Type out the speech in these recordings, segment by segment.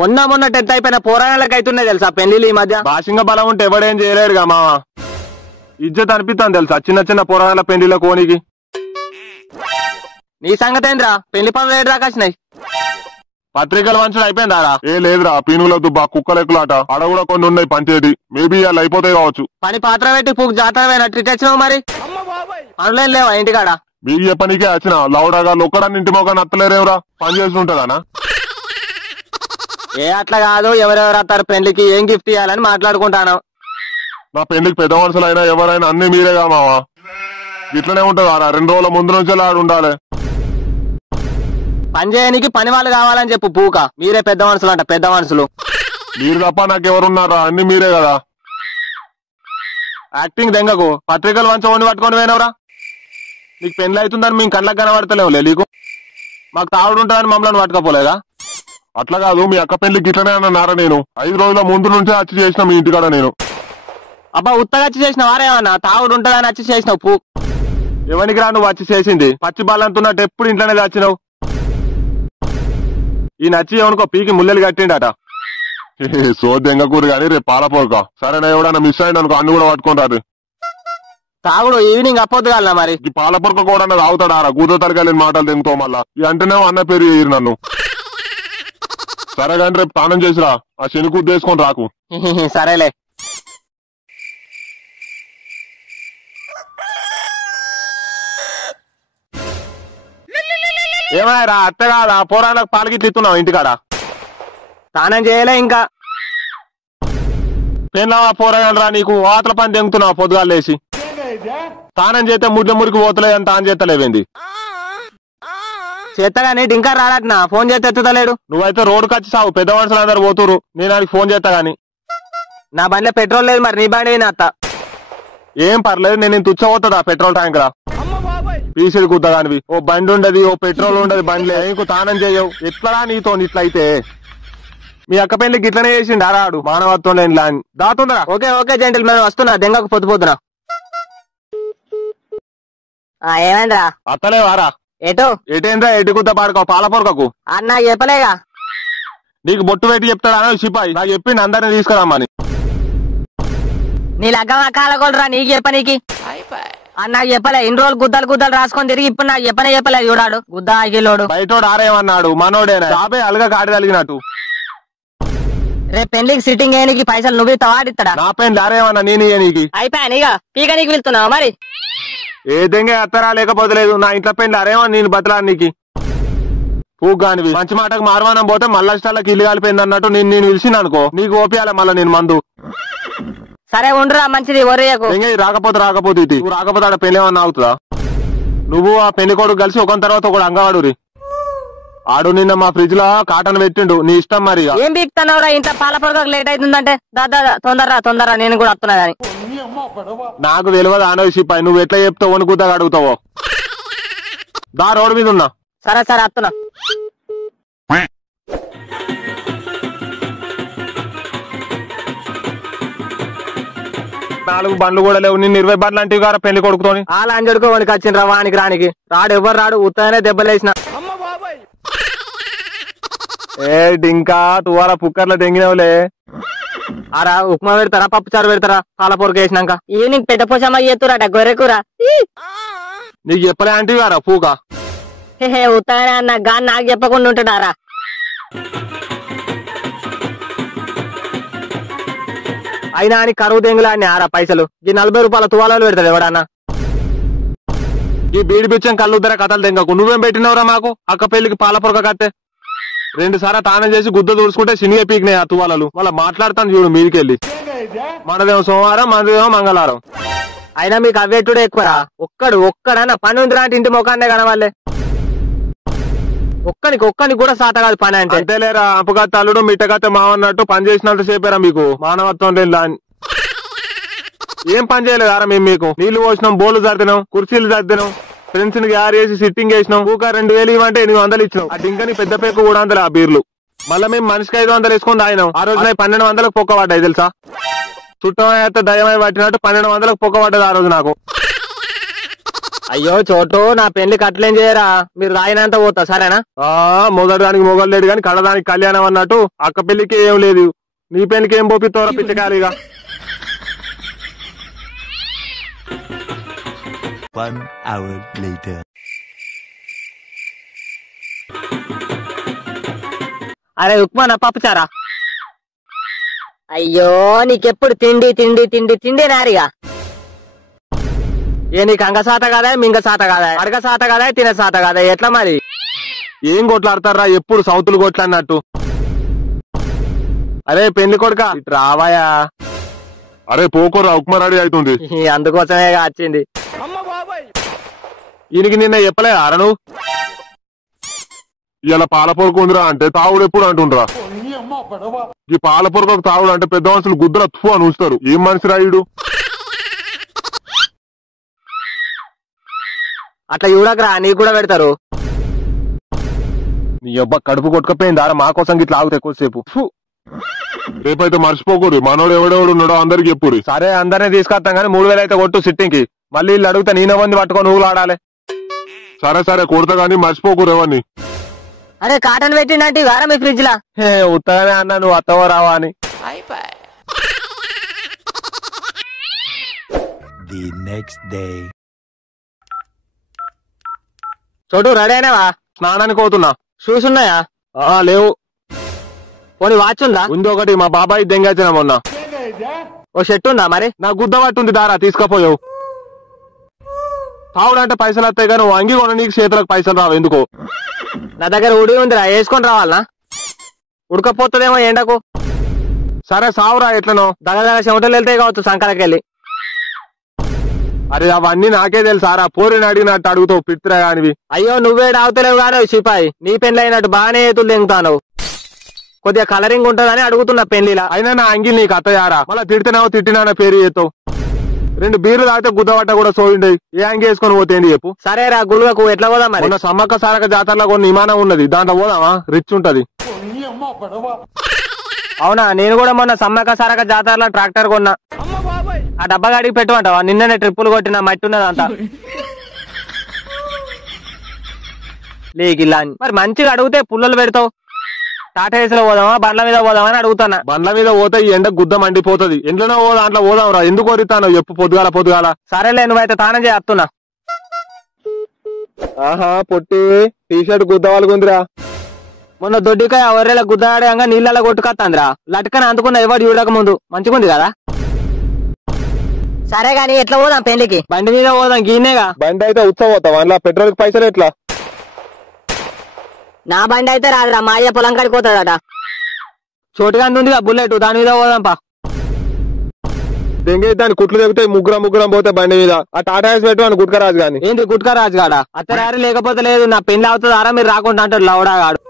మొన్న టెన్త్ అయిపోయిన పోరాళ్ళకి అవుతున్నాయి తెలుసా పెళ్లిళ్ళు ఈ మధ్య. భాషంగా బలం ఉంటే ఎవడేం చేయలేడుగా మామ. ఇజ్జత్ అనిపిస్తాను తెలుసా చిన్న పోరాళ్ళ పెళ్లిళ్ళ కోనికి. నీ సంగతి ఏంద్రా పెళ్లి పనులు ఏడు దాకా వచ్చినాయి? పత్రికలు వంచడం అయిపోయిందారా? ఏ లేదురా పీనుగుల దుబ్బా కుక్కలెక్కులాట ఆడ కూడా కొన్ని ఉన్నాయి పంచేది. మేబీ వాళ్ళు అయిపోతాయి కావచ్చు. పని పాత్ర పెట్టి పూకు జాతర పోయినట్టు తెచ్చినావు మరి. పనులేం లేవా ఇంటికాడ? మీకు చెప్పనీకే వచ్చిన లౌడాగా ఒక్కడాన్ని ఇంటి మొక్క నత్తలేరేవరా పని చేసి ఉంటదానా? ఏ అట్లా కాదు, ఎవరెవరు వస్తారు పెళ్లికి ఏం గిఫ్ట్ ఇవ్వాలని మాట్లాడుకుంటాను. నా పెళ్లికి పెద్ద మనుషులు అయినా ఎవరైనా అన్ని మీరేగా మావా. ఇట్లనే ఉంటదారా 2 రోజుల ముందు నుంచే ఆడు ఉండాలి. పని చేయడానికి పని వాళ్ళు కావాలని చెప్పు పూక. మీరే పెద్ద మనుషులు అంట, పెద్ద మనుషులు. మీరు తప్ప నాకెవరున్నారా? అన్ని మీరే కదా. యాక్టింగ్ దెంగకు పత్రికలు వంచని పట్టుకొని పోయినవరా. నీకు పెళ్లి అవుతుందని మేము కళ్ళకి కనబడతలేవులే. నీకు మాకు తావుడు ఉంటుందని మమ్మల్ని పట్టుకపోలేదా? అట్లా కాదు, మీ అక్క పెళ్లికి ఇట్లనే అన్నారా? నేను 5 రోజుల ముందు నుంచే వచ్చి చేసిన మీ ఇంటికాడ. నేను అబ్బా ఉత్తగా వచ్చి చేసిన వారేమన్నా తావుడు ఉంటుందని వచ్చి చేసినావు పూ. ఎవరికి రా నువ్వు వచ్చి చేసింది? పచ్చి బాలంతున్నట్టు ఎప్పుడు ఇంట్లోనే దాచినావు. ఈ నచ్చి ఎవనుకో పీకి ముల్లెలు కట్టిండట. సో దెంగకూరు గాని రేపు పాలపోక. సరేనా, ఎవడన్నా మిస్ అయింది అనుకో అన్ని కూడా పట్టుకొని రాదు. తాగుడు ఈవినింగ్ అప్పొద్దు కాలనా మరి? ఈ పాలపొరక కూడా తాగుతాడారా? కూతో తరగలేని మాటలు తెంగుతో మళ్ళా ఈ అంటేనేమో అన్న పేరు చేయరు నన్ను. సరే కానీ రేపు స్నానం చేసిరా, ఆ శని కూద్దేసుకొని రాకు. సరేలే. ఏమయ్యారా అత్త కాదా పోరాళ్ళకి పాలకి ఇస్తున్నావు ఇంటికాడ? స్నానం చేయలే ఇంకా. పెళ్ళావా పోరాడరా నీకు వాతల పని దెంగుతున్నావు పొద్దుగాలేసి. స్నానం చేస్తే మురికి పోతలేదు అని తాను చేస్తలేవేంది? చేత్తగాని ఇంకా రాడట్నా, ఫోన్ చేస్తే ఎత్తుతలేడు. నువ్వైతే రోడ్డుకి వచ్చి సావు, పెద్ద మనుషులు అందరు పోతురు. నేను ఆయనకి ఫోన్ చేస్తా గాని. నా బండిలో పెట్రోల్ లేదు మరి, నీ బండి అత్త. ఏం పర్లేదు, నేను తుచ్చబోతుందా పెట్రోల్ ట్యాంక్ రా. పీసీలు కుద్దగానివి ఓ బండి ఉండదు, ఓ పెట్రోల్ ఉండదు బండిలో. ఇంకో తానం చేయవు ఎట్లా నీతో ఇట్లయితే? మీ అక్క పెళ్లికి ఇట్లనే చేసిండు ఆరాడు మానవత్వం లేని లాని దాతుందరా. ఓకే జెంటిల్ మేము వస్తున్నా, దెంగకు పొద్దునా. ఏమైందిరా? అత్తలేవారా? ఎటేంద్రా ఎటు కుద్ద పాడుకో పాలపొరకకు. అన్నా చెప్పలేగా. నీకు బొట్టు పెట్టి చెప్తాడా సిపాయి? నాకు చెప్పిండు అందరిని తీసుకురామని. నీ లగ్గం అక్కాలకోలరా నీకు చెప్పనీకి. నాకు చెప్పలే ఇన్ని రోజులు గుద్దలు రాసుకొని తిరిగి ఇప్పుడు నాకు చెప్పలే. చూడాడు గుద్ద ఆగిలోడు బయటోడు ఆరేమన్నాడు మనోడేనా జాబే అలగా కాడి తలిగినట్టు. రేపు పెళ్లికి సిట్టింగ్ అయ్యనికి పైసలు నువ్వు తవాడిస్తాడా? నా పెళ్లి ఆరేమన్నా నేను నీకు అయిపోయా పీక నీకు వెళ్తున్నావు మరి. ఏ దెంగే అత్తరా లేకపోతే లేదు. నా ఇంట్లో పెళ్లి అరేమని నేను బతలా నీకు పూగానివి. మంచి మాటకు మారవానం పోతే మళ్ళా ఇష్టాలకి ఇల్లు కాలిపోయింది అన్నట్టు నేను పిలిచిన అనుకో నీకు ఓపియాలి మళ్ళా నేను మందు. సరే ఉండరా మంచిది ఒరేయకు. రాకపోతే ఇది నువ్వు రాకపోతే ఆడ పెళ్లి ఏమన్నా అవుతుందా? నువ్వు ఆ పెళ్లి కొడుకు కలిసి ఒక తర్వాత ఒకడు అంగవాడు. ఆడు నిన్న మా ఫ్రిడ్జ్ లో కాటన్ పెట్టిండు, నీ ఇష్టం మరి. ఏం బీక్తున్నావురా ఇంత పాలపొరకు లేట్ అవుతుందంటే? దాదా తొందరరా నేను కూడా వస్తున్నా గాని. నాకు తెలియదు ఆనవసిపాయి, నువ్వు ఎట్లా చెప్తావు అని కూతగా అడుగుతావో. దా రోడ్డు మీద ఉన్నా. సరే వస్తున్నా. నాలుగు బండ్లు కూడా లేవు, నిన్ను 20 బండ్లు అంటే గారా పెళ్లి కొడుకుతోని. అలా అంజడుకోవడానికి వచ్చిండ్రా వానికి రానికి. రాడు ఎవరు రాడు, ఉత్తగానే దెబ్బలేసిన. ఇంకా తువాల పుక్కర్లో దెంగినవులే. ఆరా ఉప్మా పెడతారా పప్పుచారు పెడతారా పాలపొరకు వేసినాక? ఈవినింగ్ పెద్ద పోసమ్మ చేతురాట గొర్రెకూర. నీకు చెప్పలే అంటే గారా పూక. ఉత్తగానే అన్న గాని నాకు చెప్పకుండా ఉంటాడారా? అయినా అని కరువు దెంగులాడిని ఆరా పైసలు. ఈ 40 రూపాయల తువాలాలు పెడతాడు ఎవడన్నా. ఈ బీడి బిచ్చం కళ్ళు ధర కథలు దెంగకు. నువ్వేం పెట్టినవరా మాకు అక్క పెళ్లికి పాలపొరక కట్టే? 2 సార్లు తానం చేసి గుద్ద దూడుచుకుంటే శనిగా పీకినాయి ఆ తువాలలు. మళ్ళీ మాట్లాడతాను చూడు మీదికెళ్ళి. మనదేమో సోమవారం మనదేమో మంగళవారం. అయినా మీకు అవ్వేటుడే ఎక్కువరా. ఒక్కడన్నా పని ఉందిరా అంటే ఇంటి ముఖాన్నే కనవాలే. ఒక్కనికి కూడా సాత కాదు పని అంటే. అంతేలేరా అప్పుగత్త అల్లుడు మిట్టగత్త మావన్నట్టు పని చేసినంత సేపేరా మీకు మానవత్వం లేని. ఏం పని చేయలేదారా మేము మీకు? నీళ్లు పోసినాం, బోర్లు సర్దినాం, కుర్చీలు సర్దినాం, ఫ్రెండ్స్ ని గ్యార్ చేసి సిట్టింగ్ వేసినాం. ఊక 2000 ఇవ్వంటే 800 ఇచ్చినాం. ఆ డింకని పెద్ద పేకు 300 ఆ బీర్లు. మళ్ళీ మేము మనిషికి 500 వేసుకొని తాగినాం. ఆ రోజు 1200కు పొక్క పడ్డాయి తెలుసా? చుట్టం అయితే దయమై పట్టినట్టు 1200కు పొక్క పడ్డది ఆ రోజు నాకు. అయ్యో చోటు నా పెళ్లి కట్లేం చేయరా, మీరు రాయినంత పోతా సరేనా? మొదటిదానికి మొగలు లేడు కానీ కళ్ళదానికి కళ్యాణం అన్నట్టు అక్క పెళ్లికి ఏం లేదు, నీ పెళ్లికి ఏం పోపిస్తారా పిచ్చకాలిగా. 1 hour later. అరే ఉప్మానా పప్పుచారా? అయ్యో నీకెప్పుడు తిండి తిండి తిండి తిండి నారిగా. ఏ నీకు అంగ సాత కాదా, మింగ సాత కాదా, అడగ సాత కాదా, తిన సాత కాదా, ఎట్లా మరి? ఏం కొట్లాడతారా ఎప్పుడు సౌతులు కొట్లాడినట్టు. అరే పెళ్లి కొడుక రావాయా. అరే పోకోరా ఉప్మా రెడీ అవుతుంది. అందుకోసమే వచ్చింది. ఈయనకి నిన్న చెప్పలే అర నువ్వు ఇలా పాలపొరకు ఉందిరా అంటే తావుడు ఎప్పుడు అంటుండ్రా. ఈ పాలపొరకు తావుడు అంటే పెద్ద మనుషులు గుద్దల తుఫు అని ఉంచుతారు. ఏం మనిషి రాయుడు. అట్లా చూడకరా నీకు కూడా పెడతారు. నీ అబ్బా కడుపు కొట్టుకపోయింది ఆరా మా కోసం ఇట్లా ఆగుతా ఎక్కువసేపు. రేపైతే మర్చిపోకూరి మనోడు ఎవడెవడు ఉన్నాడో అందరికి చెప్పురి. సరే అందరినీ తీసుకొస్తాం కానీ 3000 అయితే కొట్టు సిట్టింగ్ కి. మళ్ళీ వీళ్ళు అడిగితే నేనే మంది పట్టుకొని నువ్వు ఆడాలి. సరే సరే కొడతా గానీ మర్చిపోకూరు ఎవరిని. అరే కాటన్ పెట్టిండంటే వారా మీ ఫ్రిడ్జ్ లా. ఉత్తగానే అన్నా నువ్వు అత్తవో రావా అని. The next day. చోటు రెడీ అయినావా? స్నానానికి పోతున్నా. షూస్ ఉన్నాయా? లేవు. పోనీ వాచ్ ఉందా? ఉంది ఒకటి, మా బాబాయ్ దెంగచ్చిన మొన్న. ఓ షర్ట్ ఉందా మరి? నా గుద్ద పట్టుంది దారా తీసుకపోయావు. తావుడంటే పైసలు వస్తాయి కానీ నువ్వు అంగి కొన నీకు చేతులకు పైసలు రావు ఎందుకో. నా దగ్గర ఉడి ఉందిరా, వేసుకొని రావాలనా? ఉడకపోతుందేమో ఎండకు. సరే సావురా ఎట్లనో. దగ్గర చెమటలు వెళ్తాయి కావచ్చు సంకలకి వెళ్ళి. అరే అవన్నీ నాకే తెలుసారా, పోరిని అడిగినట్టు అడుగుతావు పిత్రా కానివి. అయ్యో నువ్వే డాగుతలేవు కానీ సిపాయి, నీ పెళ్లి అయినట్టు బాగానే ఏతులు దింగుతాను. కొద్దిగా కలరింగ్ ఉంటుందని అడుగుతున్నా పెళ్లిలా. అయినా నా అంగిల్ నీకు అత్తయారా, మళ్ళా తిడితేనావు తిట్టినా పేరు చేస్తావు. 2 బీర్లు తాగితే గుద్దబట్ట కూడా సోయిండే. ఏ అంగి వేసుకొని పోతేండి చెప్పు. సరేరా గుళ్ళకు ఎట్లా పోదాం మరి? మొన్న సమ్మక్క సారక జాతరలో కొన్ని విమానం ఉన్నది, దాంట్లో పోదామా? రిచ్ ఉంటది. అవునా, నేను కూడా మొన్న సమ్మక్క సారక జాతరలో ట్రాక్టర్ కొన్నా. ఆ డబ్బా గాడికి పెట్టుమంటావా? నిన్ననే ట్రిప్పులు కొట్టిన మట్టి ఉన్నదంతా. లేకిల్లా మరి మంచిగా అడిగితే పుల్లలు పెడతావు. టాటా ఏసీలో పోదామా బండ్ల మీద పోదామా అని అడుగుతానా. బండ్ల మీద పోతే ఈ ఎండ గుద్ద మండిపోతుంది. ఎండ్లోనే దాంట్లో పోదాం రా. ఎందుకు కోరితాను ఎప్పు పొద్దుగాల. సరేలే నువ్వైతే తానం చేస్తున్నా. ఆహా పొట్టి టీషర్ట్ గుద్ద వాళ్ళకుందిరా. మొన్న దొడ్డికాయ ఒర్రెల గుద్దాడంగా నీళ్ళ కొట్టుకొస్తాందిరా. లట్కని అందుకున్న ఎవడు చూడక ముందు మంచిగుంది కదా. సరే గాని ఎట్లా పోదాం పెళ్లికి? బండి మీద పోదాం. గీనేగా బండి అయితే ఉత్సవం అందులో పెట్రోల్ పైసలు ఎట్లా? నా బండి అయితే రాదురా, మా అయ్య పొలం కాడికి పోతాడట. చోటుగా ఉందిగా బుల్లెట్, దాని మీద పోదాంపా. దెంగే దాన్ని కుట్లు తెగితే ముగ్గురం పోతే బండి మీద. ఆ టాటా ఏసి పెట్టు అని గుట్కరాజు గాని. ఏంటి గుట్కరాజు గాడా? అత్తరారి లేకపోతే లేదు. నా పెళ్లి అవుతుందారా మీరు రాకుండా అంటాడు లవడాగాడు.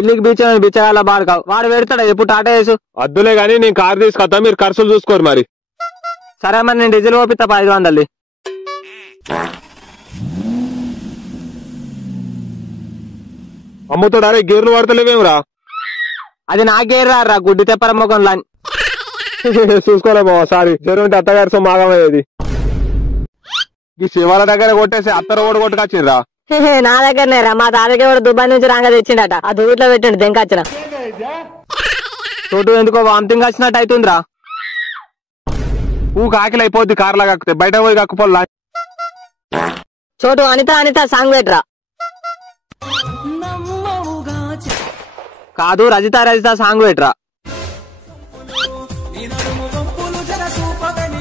ఇల్లుకి బిచ్చగాళ్ళ బాడుకావు వాడు పెడతాడా ఎప్పుడు టాటా వేసు. అద్దులే గానీ నేను కారు తీసుకొస్తా, మీరు ఖర్చులు చూసుకోరు మరి. సరే మరి నేను డీజిల్ పోపిస్తా 500. అమ్ముతాడు. అరే గేర్లు వాడతలేవేమిరా? అది నా గేర్ రా గుడ్డి తెప్పర మొఖం లాని. చూసుకోలే బాబా సారీ. జరుంటే అత్తగారి సో మాగమయ్యేది. ఈ శివాల దగ్గర కొట్టేసి అత్తర కూడా కొట్టుకొచ్చిండ్రా. నా దగ్గరనే రా, మా తాతకి కూడా దుబాయ్ నుంచి రాంగా తెచ్చిండట. ఆ దూట్లో పెట్టండి దెంకొచ్చిన. చోటు ఎందుకో వామిటింగ్ వచ్చినట్టు అవుతుందిరా. ఆకిలి అయిపోద్ది కార్లా కక్కితే, బయట పోయి కక్కుపోలా. చోటు అనిత సాంగ్ పెట్టరా. కాదు రజిత సాంగ్ పెట్టరా.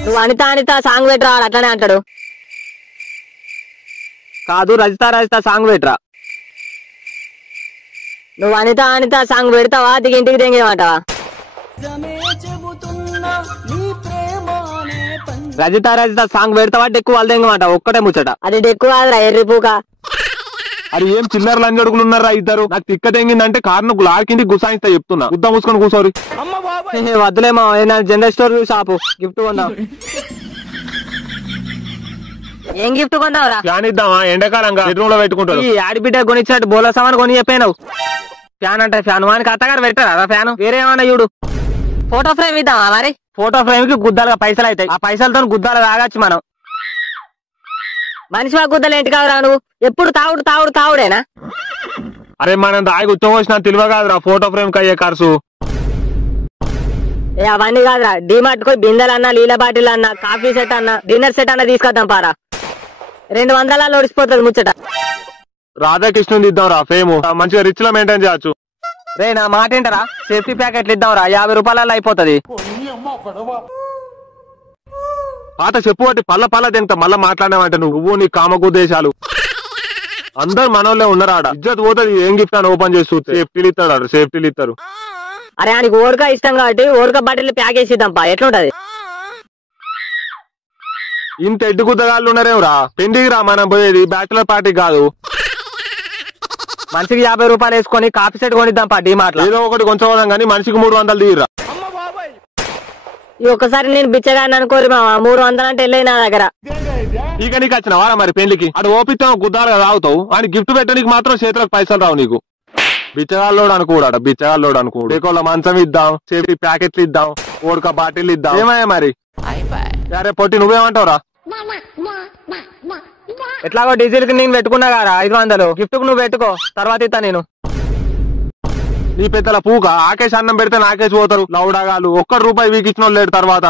నువ్వు అనిత సాంగ్ పెట్టరా, అట్లనే అంటాడు. కాదు రజిత సాంగ్ పెట్టరా. నువ్వు అనిత సాంగ్ పెడతావా ఇంటికి దెంగేమంటావా? రజిత సాంగ్ పెడతావా డెక్కు వాళ్ళు దెంగమంటావా? ఒక్కటే ముచ్చట. అది డెక్కు కాదురా ఎర్రి పూక. అది ఏం చిల్లర లంజడుగులు ఉన్నారా ఇద్దరు? నాకు తిక్క తెంగిందంటే కారును లాకింటి గుసాయిస్తా చెప్తున్నా. గుద్దా మూసుకొని కూర్చోరి. వద్దులేమో జనరల్ స్టోర్ షాపు గిఫ్ట్ కొందాం. ఏం గిఫ్ట్ కొందావురా? ఫ్యాన్ ఇద్దామా? ఎండాకాలంగా బెడ్రూమ్ లో పెట్టుకుంటారు. ఈ ఆడిబిడ్డ కొనిచ్చినట్టు బోల సామాన్ కొని చెప్పాను. ఫ్యాన్ అంటే ఫ్యాన్ వానికి అత్తగారు పెట్టారా ఫ్యాన్? వేరే ఏమన్నా చూడు. ఫోటో ఫ్రేమ్ ఇద్దామా మరి? ఫోటో ఫ్రేమ్ కి గుద్దాలుగా పైసలు అవుతాయి. ఆ పైసలతో గుద్దాలు తాగచ్చు మనం. మనిషి గుద్దలు ఏంటి కాదురా నువ్వు ఎప్పుడు తాగుడు తాగుడు తాగుడేనా? అరే మనం దాగి ఉత్తమ వచ్చినా తెలివ కాదురా ఫోటో ఫ్రేమ్ కి అయ్యే ఖర్చు. ఏ అవన్నీ కాదురా, డిమార్ట్ కు బిందెలన్నా, లీల బాటిల్ అన్నా, కాఫీ సెట్ అన్నా, డిన్నర్ సెట్ అన్నా తీసుకొద్దాం పారా. 200 ఒడిసిపోతుంది ముచ్చట. రాధాకృష్ణుని ఇద్దాంరా ఫేమ్, మంచిగా రిచ్ లో మెయింటైన్ చేయొచ్చు. రే నా మాట ఏంటరా, సేఫ్టీ ప్యాకెట్లు ఇద్దాంరా, 50 రూపాయలలో అయిపోతుంది. పాత చెప్పు బట్టి పల్ల తింటా మళ్ళా మాట్లాడినావంటే నువ్వు నీ కామకుద్దేశాలు. అందరు మనోళ్ళే ఉన్నారాడ, ఇజ్జత్ పోతుంది. ఏం గిఫ్ట్ అని ఓపెన్ చేసి చూస్తే సేఫ్టీలు ఇస్తాడు, సేఫ్టీలు ఇస్తారు. అరే ఆయనకి ఓడక ఇష్టం కాబట్టి ఓడక బాటిల్ ప్యాక్ చేసిద్దాంపా, ఎట్లుంటది? ఇంత ఎడ్డు గుద్దగాళ్ళు ఉన్నారేమరా, పెండికి రా మనం పోయేది, బ్యాచులర్ పార్టీ కాదు. మనిషికి 50 రూపాయలు వేసుకొని కాఫీ సెట్ కొనిద్దాంపా డిమార్ట్ లో. ఏదో ఒకటి కొంచెం పోదాం కానీ మనిషికి 300 తీయరా. ఈ ఒక్కసారి నేను బిచ్చగాని అనుకోరు మామ, 300 అంటే వెళ్ళి నా దగ్గర. ఇక నీకు వచ్చిన వారా మరి పెళ్లికి అటు ఓపిస్తావు గుద్దాలు తాగుతావు అని గిఫ్ట్ పెట్టడానికి మాత్రం చేతులకు పైసలు రావు నీకు. బిచ్చగాళ్ళోడు అనుకోడాడ, బిచ్చగాళ్ళోడు అనుకోడు. ఏకోళ్ళ మంచం ఇద్దాం, సేఫ్టీ ప్యాకెట్లు ఇద్దాం, ఓడక బాటిల్ ఇద్దాం. ఏమయ్యా మరి? అరే పొట్టి నువ్వేమంటావురా? ఎట్లాగో డీజిల్ కి నేను పెట్టుకున్నా కదా 500, గిఫ్ట్ కు నువ్వు పెట్టుకో, తర్వాత ఇస్తా నేను. నీ పెద్దల పూక ఆకేష్ అన్నం పెడితే నాకేసి పోతారు లౌడాగాలు. ₹1 వీకిచ్చిన వాళ్ళు లేడు. తర్వాత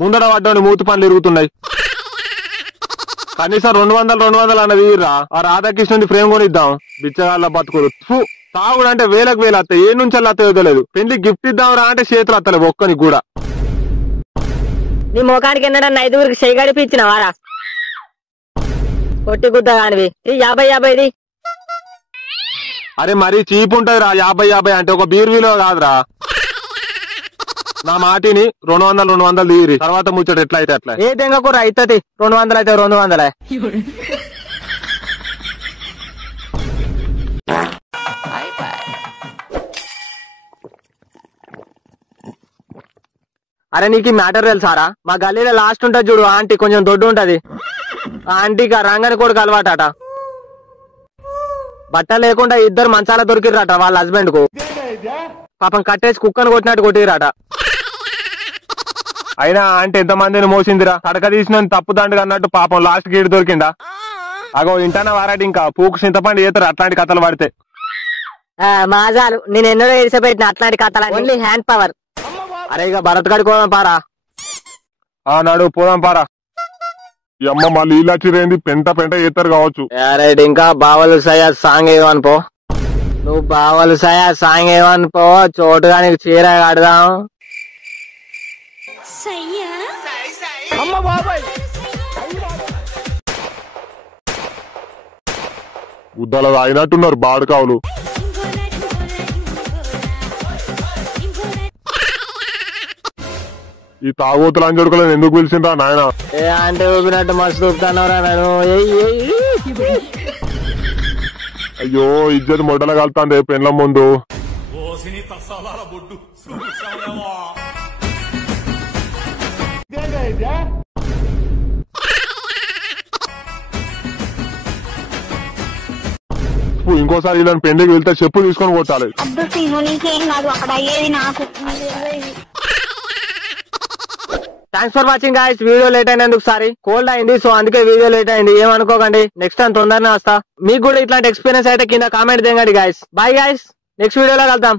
ముందర పడ్డోని మూతి పనులు ఇరుగుతున్నాయి. కనీసం 200 అన్నది రా. ఆ రాధాకృష్ణుని ఫ్రేమ్ కొనిద్దాం. బిచ్చగాళ్ళ బతుకులు తాగుడు అంటే వేలకు వేలు వస్తాయి. ఏ నుంచి వస్తాయో తెలియదు. పెళ్లి గిఫ్ట్ ఇద్దాం రా అంటే చేతులు వస్తలేవు ఒక్కనికి కూడా. నీ ముఖానికి ఎన్నడన్నా 5 చేయి గడిపించిన వారా కొట్టి గుద్ద కానివి. 50 అరే మరీ చీప్ ఉంటది రా 50 అంటే. ఒక బీర్ వీలో కాదురా. నా మాటిని 200 తీరి, తర్వాత ముచ్చట ఎట్లా అయితే అట్లా. ఏ దెంగకూర అవుతుంది, 200 అయితే 200. అరే నీకు మ్యాటర్ తెలుసారా? మా గల్లీలో లాస్ట్ ఉంటది చూడు ఆంటీ, కొంచెం దొడ్డు ఉంటది. ఆ ఆంటీకి ఆ రంగని కొడుకు అలవాటట. బట్ట లేకుండా 2 మంచాల దొరికిరట వాళ్ళ హస్బెండ్ కు. పాపం కట్టేసి కుక్కను కొట్టినట్టు కొట్టిరట. అయినా అంటే ఎంత మందిని మోసిందిరా. తడక తీసిన తప్పు దండగా అన్నట్టు పాపం లాస్ట్ గీడు దొరికిందా? అగో ఇంటానా వారాటి ఇంకా పూకు చింతపండు చేస్తారు అట్లాంటి కథలు పడితే. మాజాలు నేను ఎన్నడో ఎడిసిపెట్టిన అట్లాంటి కథలు. Only hand power. అరే ఇక భరత్ గడికి పోదాం పారా. నాడు పోదాం పారా. ఈ అమ్మ మళ్ళీ ఇలా చిరేంది పెంట చేస్తారు కావచ్చు. రైట్, ఇంకా బావలు సయా సాంగ్ ఏమని పో. నువ్వు బావలు సయా సాంగ్ ఏమని పో, చోటుగా నీకు చీర కడదాం. ఉద్దాల అయినట్టున్నారు బాడుకావులు. ఈ తాగోతులు అంజడుకోలేదు ఎందుకు పిలిచిండ్రా నాయన? ఏ అంటే ఊపినట్టు మస్తు ఊపుతానవరా నేను. అయ్యో ఇజ్జత్ మొడ్డల కలుతాంది పెండ్ల ముందు. ఇంకోసారి ఇలా పెండ్లికి వెళ్తే చెప్పు తీసుకొని కొట్టాలి. Thanks for watching guys. Video late అయినందుకు సారీ, కోల్డ్ అయింది సో అందుకే వీడియో లేట్ అయింది, ఏమనుకోకండి. నెక్స్ట్ టైం తొందరనే వస్తా. మీకు కూడా ఇట్లాంటి ఎక్స్పీరియన్స్ అయితే కింద కామెంట్ చేయండి గాయ్స్. బాయ్ గాయ్స్, నెక్స్ట్ వీడియోలో కలుద్దాం.